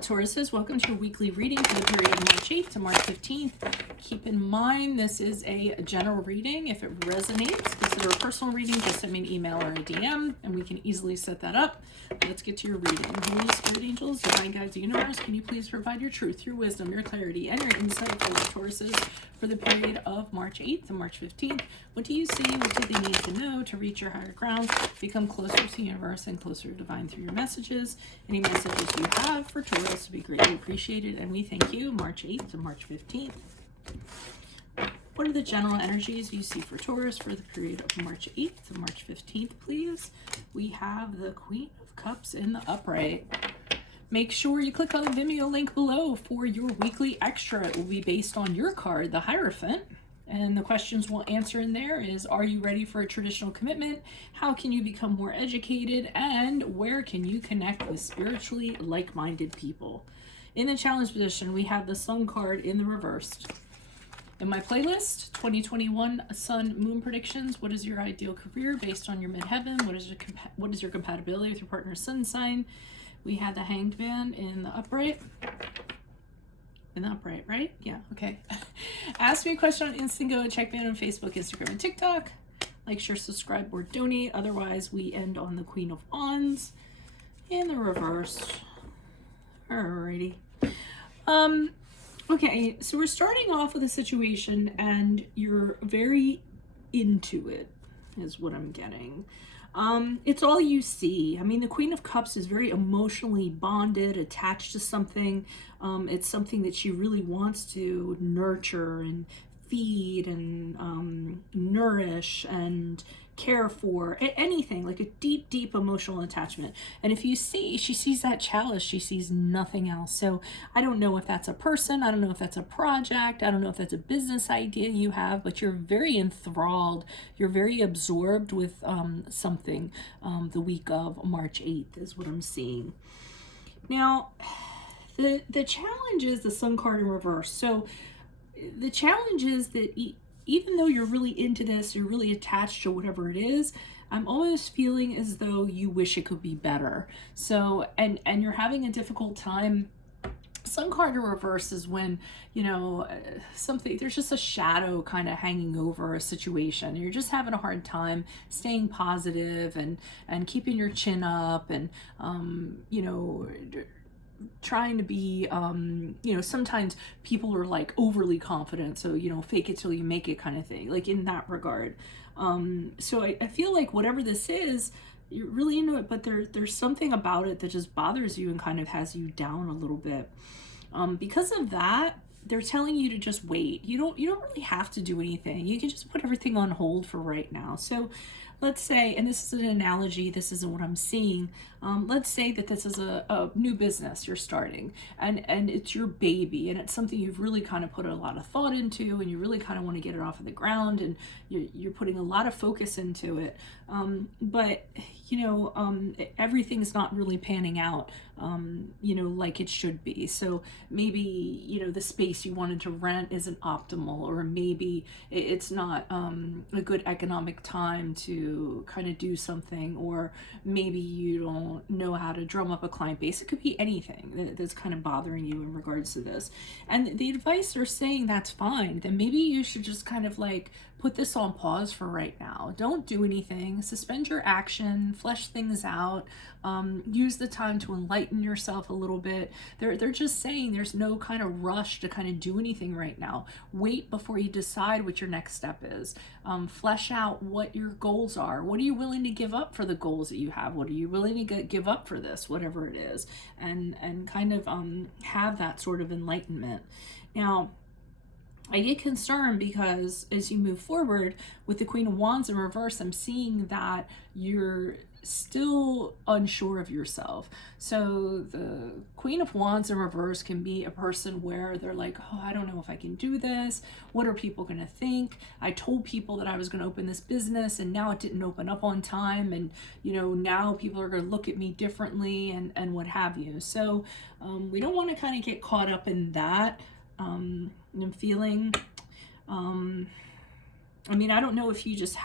Tauruses, welcome to your weekly reading for the period of March 8th to March 15th. Keep in mind this is a general reading. If it resonates, consider a personal reading. Just send me an email or a DM and we can easily set that up. Let's get to your reading. Holy Spirit, angels, divine guides, the universe, can you please provide your truth, your wisdom, your clarity, and your insight for the Tauruses for the period of March 8th to March 15th? What do you see? What do they need to know to reach your higher ground, become closer to the universe and closer to divine through your messages? Any messages you have for Taurus would be greatly appreciated, and we thank you. March 8th to March 15th. What are the general energies you see for Taurus for the period of March 8th to March 15th, please? We have the Queen of Cups in the upright. Make sure you click on the Vimeo link below for your weekly extra. It will be based on your card, the Heirophant. And the questions we'll answer in there is, are you ready for a traditional commitment? How can you become more educated? And where can you connect with spiritually like-minded people? In the challenge position, we have the Sun card in the reversed. In my playlist, 2021 Sun Moon predictions. What is your ideal career based on your midheaven? What is your compatibility with your partner's sun sign? We had the Hanged Man in the upright. In the upright, right? Yeah, okay. Ask me a question on Instingo. Check me out on Facebook, Instagram, and TikTok. Like, share, subscribe, or donate. Otherwise, we end on the Queen of Wands in the reverse. Alrighty. Okay, so we're starting off with a situation and you're very into it, is what I'm getting. It's all you see. I mean, the Queen of Cups is very emotionally bonded, attached to something. It's something that she really wants to nurture and feed and nourish and care for, anything, like a deep, deep emotional attachment. And if you see, she sees that chalice, she sees nothing else. So I don't know if that's a person, I don't know if that's a project, I don't know if that's a business idea you have, but you're very enthralled, you're very absorbed with something the week of March 8th is what I'm seeing. Now, the challenge is the Sun card in reverse. So the challenge is that even though you're really into this, you're really attached to whatever it is, I'm almost feeling as though you wish it could be better. So, and you're having a difficult time. Sun card in reverse is when, you know, something, there's just a shadow kind of hanging over a situation. You're just having a hard time staying positive and keeping your chin up and, you know, trying to be, you know, sometimes people are like overly confident. So, you know, fake it till you make it kind of thing, like in that regard. So I feel like whatever this is, you're really into it, but there's something about it that just bothers you and kind of has you down a little bit. Because of that, they're telling you to just wait. You don't really have to do anything. You can just put everything on hold for right now. So let's say, and this is an analogy, this isn't what I'm seeing. Let's say that this is a new business you're starting and it's your baby and it's something you've really kind of put a lot of thought into and you really kind of want to get it off of the ground and you're putting a lot of focus into it. But, you know, everything's not really panning out, you know, like it should be. So maybe, you know, the space you wanted to rent isn't optimal, or maybe it's not a good economic time to kind of do something, or maybe you don't know how to drum up a client base. It could be anything that's kind of bothering you in regards to this. And the advice they're saying, that's fine. Then maybe you should just kind of like put this on pause for right now. Don't do anything. Suspend your action, flesh things out, use the time to enlighten yourself a little bit. They're just saying there's no kind of rush to kind of do anything right now. Wait before you decide what your next step is. Flesh out what your goals are. What are you willing to give up for the goals that you have? What are you willing to give up for this, whatever it is? And kind of have that sort of enlightenment. Now, I get concerned because as you move forward with the Queen of Wands in reverse, I'm seeing that you're still unsure of yourself. So the Queen of Wands in reverse can be a person where they're like, oh, I don't know if I can do this. What are people going to think? I told people that I was going to open this business and now it didn't open up on time. And, you know, now people are going to look at me differently and what have you. So we don't want to kind of get caught up in that. I'm feeling I mean, I don't know if you just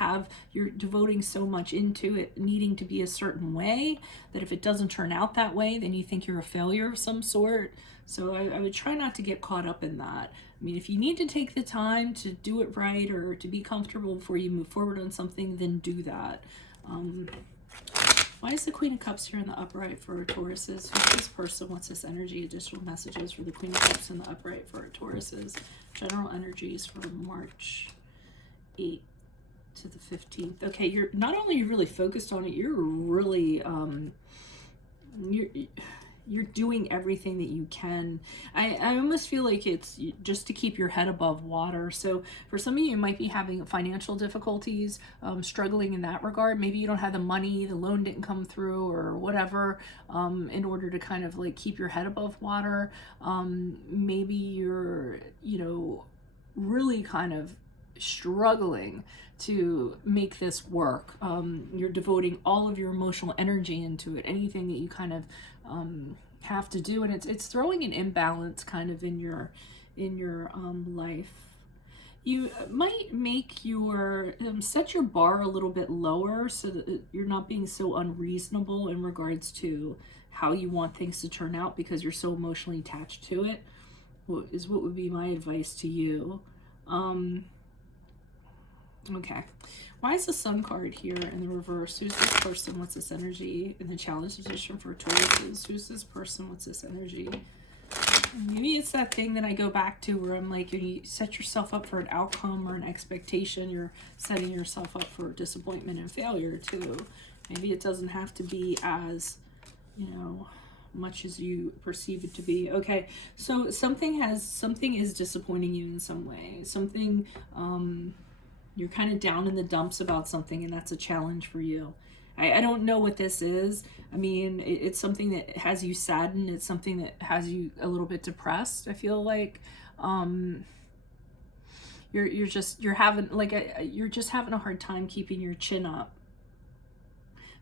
you're devoting so much into it needing to be a certain way that if it doesn't turn out that way, then you think you're a failure of some sort. So I would try not to get caught up in that. I mean, if you need to take the time to do it right or to be comfortable before you move forward on something, then do that. Why is the Queen of Cups here in the upright for Tauruses? Who's this person? What's this energy? Additional messages for the Queen of Cups in the upright for Tauruses. General energies for March 8th to the 15th. Okay, you're not only really focused on it, you're really you're doing everything that you can. I almost feel like it's just to keep your head above water. So for some of you, you might be having financial difficulties, struggling in that regard. Maybe you don't have the money, the loan didn't come through or whatever, in order to kind of like keep your head above water. Maybe you're, you know, really kind of struggling to make this work. You're devoting all of your emotional energy into it, anything that you kind of have to do, and it's throwing an imbalance kind of in your life. You might make your set your bar a little bit lower so that you're not being so unreasonable in regards to how you want things to turn out because you're so emotionally attached to it. What would be my advice to you. Okay, why is the Sun card here in the reverse? Who's this person? What's this energy? In the challenge position for Tauruses, who's this person? What's this energy? Maybe it's that thing that I go back to where I'm like, you set yourself up for an outcome or an expectation, you're setting yourself up for disappointment and failure too. Maybe it doesn't have to be as, you know, much as you perceive it to be. Okay, so something is disappointing you in some way. Something, you're kind of down in the dumps about something, and that's a challenge for you. I don't know what this is. I mean, it's something that has you saddened. It's something that has you a little bit depressed. I feel like you're just having a hard time keeping your chin up.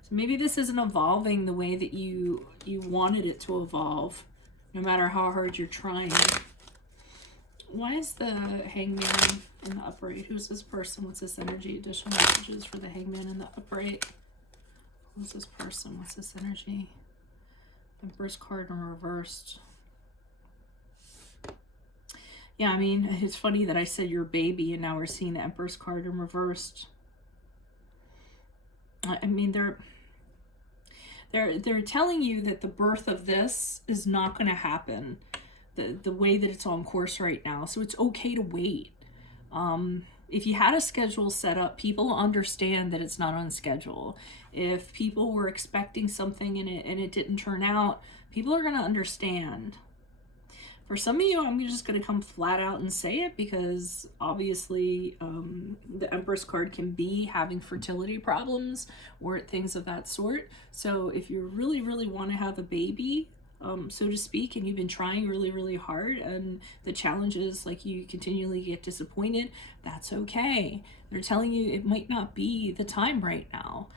So maybe this isn't evolving the way that you wanted it to evolve, no matter how hard you're trying. Why is the Hangman in the upright? Who's this person? What's this energy? Additional messages for the Hangman in the upright. Who's this person? What's this energy? Empress card in reversed. Yeah, I mean, it's funny that I said your baby and now we're seeing the Empress card in reversed. I mean, they're telling you that the birth of this is not going to happen the way that it's on course right now. So it's okay to wait. If you had a schedule set up, people understand that it's not on schedule. If people were expecting something and it didn't turn out, people are going to understand. For some of you, I'm just going to come flat out and say it because obviously the Empress card can be having fertility problems or things of that sort. So if you really, really want to have a baby, so to speak, and you've been trying really, really hard and the challenge is like you continually get disappointed, that's okay. They're telling you it might not be the time right now.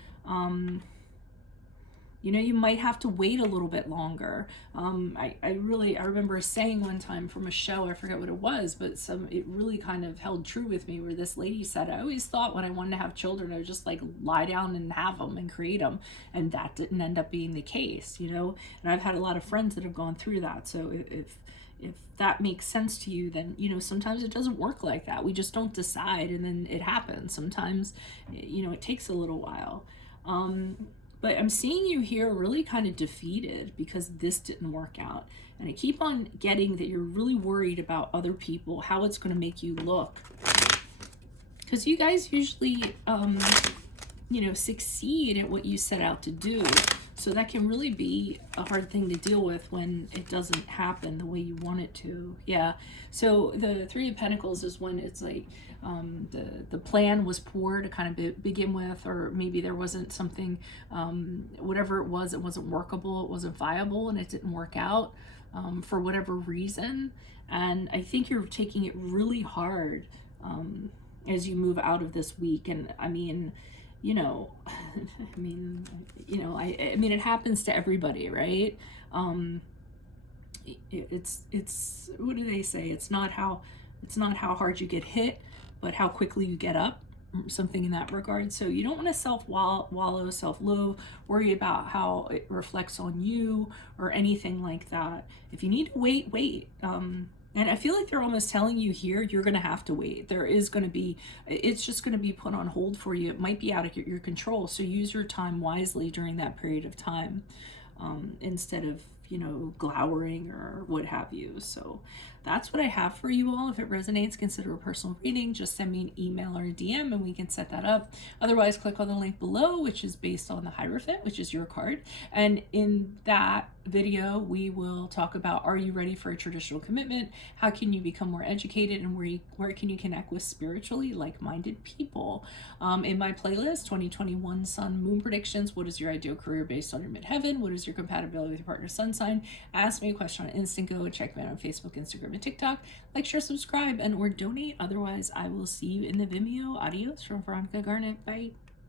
You know, you might have to wait a little bit longer. I remember a saying one time from a show, I forget what it was, but it really kind of held true with me where this lady said, I always thought when I wanted to have children, I would just like lie down and have them and create them. And that didn't end up being the case, you know? And I've had a lot of friends that have gone through that. So if that makes sense to you, then, you know, sometimes it doesn't work like that. We just don't decide and then it happens. Sometimes, you know, it takes a little while. But I'm seeing you here really kind of defeated because this didn't work out. And I keep on getting that you're really worried about other people, how it's going to make you look. Because you guys usually, you know, succeed at what you set out to do. So that can really be a hard thing to deal with when it doesn't happen the way you want it to. Yeah. So the Three of Pentacles is when it's like the plan was poor to kind of begin with, or maybe there wasn't something, whatever it wasn't workable, it wasn't viable, and it didn't work out for whatever reason. And I think you're taking it really hard as you move out of this week. And I mean, you know, I mean, it happens to everybody, right? It's what do they say? It's not how hard you get hit, but how quickly you get up. something in that regard. So you don't want to self-wallow, self-loathe, worry about how it reflects on you or anything like that. If you need to wait, wait. And I feel like they're almost telling you here, you're going to have to wait. There is going to be, it's just going to be put on hold for you. It might be out of your control. So use your time wisely during that period of time, instead of, you know, glowering or what have you. So that's what I have for you all. If it resonates, consider a personal reading. Just send me an email or a DM and we can set that up. Otherwise, click on the link below, which is based on the Heirophant, which is your card. And in that video, we will talk about, are you ready for a traditional commitment? How can you become more educated? And where can you connect with spiritually like-minded people? In my playlist, 2021 Sun Moon Predictions, what is your ideal career based on your midheaven? What is your compatibility with your partner's sun sign? Ask me a question on Instant Go and check me out on Facebook, Instagram, and TikTok. Like, share, subscribe, and or donate. Otherwise, I will see you in the Vimeo. Adios from Veronica Garnet. Bye.